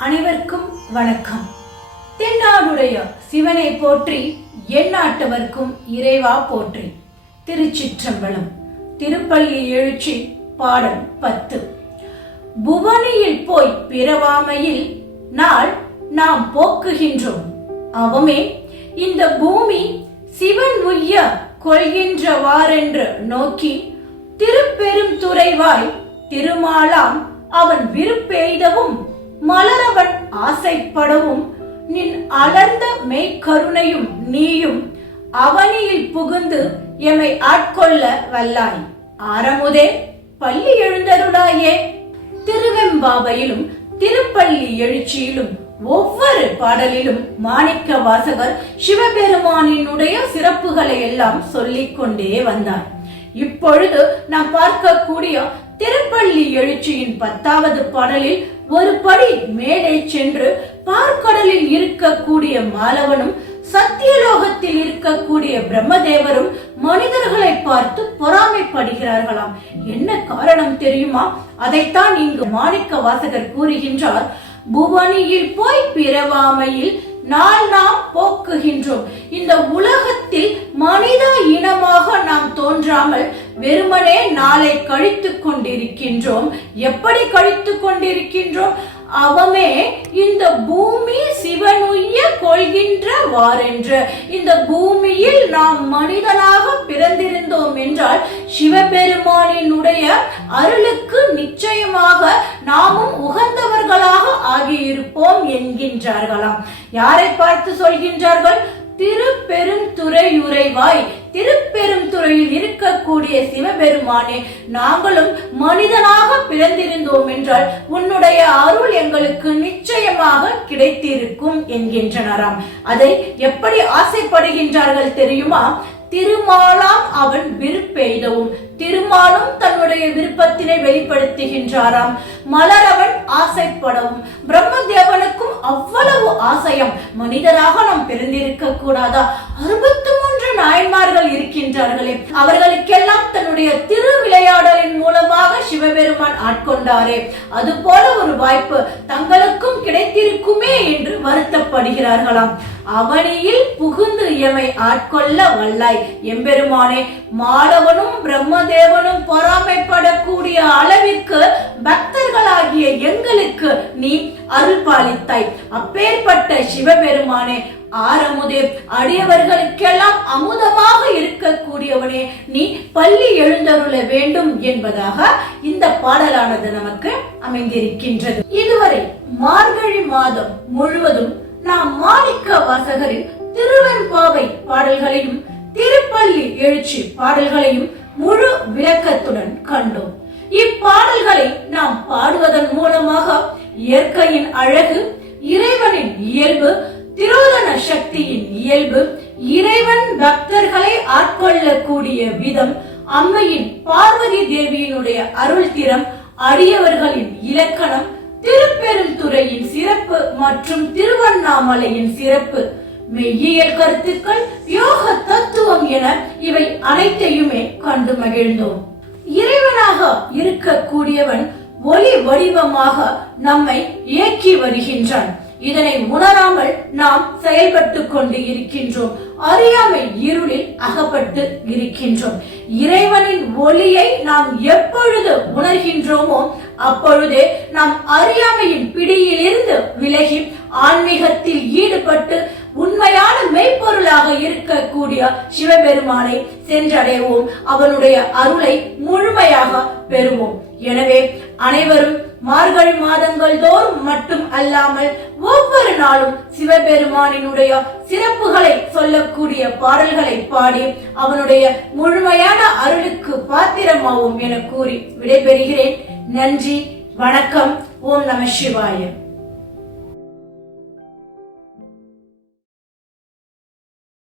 அனைவருக்கும் வணக்கம். தென்னாடுடைய சிவனை போற்றி எந்நாட்டவர்க்கும் இறைவா போற்றி. திருச்சிற்றம்பலம் திருப்பள்ளி எழுச்சி பாடல் பத்து. புவனியில் போய் பிறவாமையில் நாள் நாம் போக்குகின்றோம். அவமே இந்த பூமி சிவன் உய்ய கொள்கின்றவாறென்று நோக்கி திருப்பெரும் துறைவாய் திருமாலாம் அவன் விருப்பெய்தவும் மலரவன் ஆசைப்படவும் நின் அலர்ந்த மெய்க்கருணையும் நீயும் அவனியில் புகுந்து எமை ஆட்கொள்ள வல்லாய். ஆரமுதே பள்ளி எழுந்தருளாயே. திருவெம்பாவையிலும் திருப்பள்ளி எழுச்சியிலும் ஒவ்வொரு பாடலிலும் மாணிக்க வாசகர் சிவபெருமானினுடைய சிறப்புகளை எல்லாம் சொல்லிக் கொண்டே வந்தார். இப்பொழுது நாம் பார்க்கக்கூடிய திருப்பள்ளி எழுச்சியின் பத்தாவது பாடலில் ஒரு படி மேலே சென்று பார்க்கடலில் இருக்கக்கூடிய மாலவனும் சத்தியலோகத்தில் இருக்கக்கூடிய பிரம்மதேவரும் மனிதர்களை பார்த்து பொறாமைப்படுகிறார்களாம். என்ன காரணம் தெரியுமா? அதைத்தான் இங்கு மாணிக்க வாசகர் கூறுகின்றார். புவனியில் போய் பிறவாமையில் நாள் நாம் போக்குகின்றோம். இந்த உலகத்தில் மனித இனமாக நாம் தோன்றாமல் வெறுமனே நாளை கழித்துக் கொண்டிருக்கின்றோம். எப்படி கழித்துக் கொண்டிருக்கின்றோம்? அவமே இந்த பூமி சிவனுய கொள்கின்ற வாரென்று. இந்த பூமியில் நாம் மனிதனாக பிறந்திருந்தோம் என்றால் சிவபெருமானினுடைய அருளுக்கு நிச்சயமாக நாமும் உகந்தவர்களாக ஆகியிருப்போம் என்கின்றார்களாம். யாரை பார்த்து சொல்கின்றார்கள்? திருப்பெருந்துறையுறைவாய் திரு கூடிய சிவபெருமானே நாங்களும் மனிதனாக பிறந்திருந்தோம் என்றால் உன்னுடைய அருள் எங்களுக்கு நிச்சயமாக கிடைத்திருக்கும் என்கின்றனராம். அதை எப்படி ஆசைப்படுகின்றார்கள் தெரியுமா? திருமாலாம் அவன் விருப்பெய்தவும் திருமாலும் தன்னுடைய விருப்பத்தினை வெளிப்படுத்துகின்றாராம். மலரவன் ஆசைப்படவும் பிரம்மதேவனுக்கும் அவ்வளவு ஆசையம் மனிதராக நாம் பிறந்திருக்க கூடாதா? அறுபத்தி நாயன்மார்கள் இருக்கின்றார்களே அவர்களுக்கெல்லாம் தன்னுடைய திரு விளையாடலின் மூலமாக சிவபெருமான் ஆட்கொண்டாரே. அது போல ஒரு வாய்ப்பு தங்களுக்கும் கிடைத்திருக்குமே என்று வருத்தப்படுகிறார்களாம். அவனியில் புகுந்து எமை ஆட்கொள்ள வல்லாய். எம்பெருமானே மாணவனும் பிரம்மதேவனும் பொறாமைப்படக்கூடிய அளவிற்கு பக்தர்களாகிய எங்களுக்கு நீ அருள் பாலித்தாய் அப்பேற்பட்ட சிவபெருமானே ஆரமுதே அடியவர்களுக்கெல்லாம் அமுதமாக இருக்கக்கூடியவனே நீ பள்ளி எழுந்தருள வேண்டும் என்பதாக இந்த பாடலானது நமக்கு அமைந்திருக்கின்றது. இதுவரை மார்கழி மாதம் முழுவதும் நாம் மாணிக்க வாசகரின் திருவெண்பாவை பாடல்களையும் திருப்பள்ளி எழுச்சி பாடல்களையும் முழு விளக்கத்துடன் கண்டோம். இப்பாடல்களை நாம் பாடுவதன் மூலமாக இயற்கையின் அழகு இறைவனின் இயல்பு திரோதன சக்தியின் இயல்பு இறைவன் பக்தர்களை ஆட்கொள்ளக்கூடிய விதம் அம்மையின் பார்வதி தேவியினுடைய அருள் திறம் அடியவர்களின் இலக்கணம் திருப்பெருந்துறையின் சிறப்பு மற்றும் திருவண்ணாமலையின் சிறப்பு. மெய்யியல் கருத்துக்கள் யோக தத்துவம் என இவை அனைத்தையுமே கண்டு மகிழ்ந்தோம். இறைவனாக இருக்கக்கூடியவன் ஒளி வடிவமாக நம்மை இயக்கி வருகின்றான். இதனை உணராமல் நாம் செயல்பட்டு கொண்டு இருக்கின்றோம். அறியாமை இருளில் அகப்பட்டு இருக்கின்றோம். இறைவனின் ஒளியை நாம் எப்பொழுது உணர்கின்றோமோ அப்பொழுதே நாம் அறியாமையின் பிடியிலிருந்து விலகி ஆன்மீகத்தில் ஈடுபட்டு உண்மையான மெய்ப்பொருளாக இருக்கக்கூடிய சிவபெருமானை சென்றடைவோம். அவனுடைய அருளை முழுமையாக பெறுவோம். எனவே அனைவரும் மார்கழி மாதங்கள் தோறும் மட்டும் அல்லாமல் ஒவ்வொரு நாளும் சிவபெருமானினுடைய சிறப்புகளை சொல்லக்கூடிய பாடல்களை பாடி அவனுடைய முழுமையான அருளுக்கு பாத்திரமாவும் என கூறி விடைபெறுகிறேன். நன்றி வணக்கம். ஓம் நம சிவாய.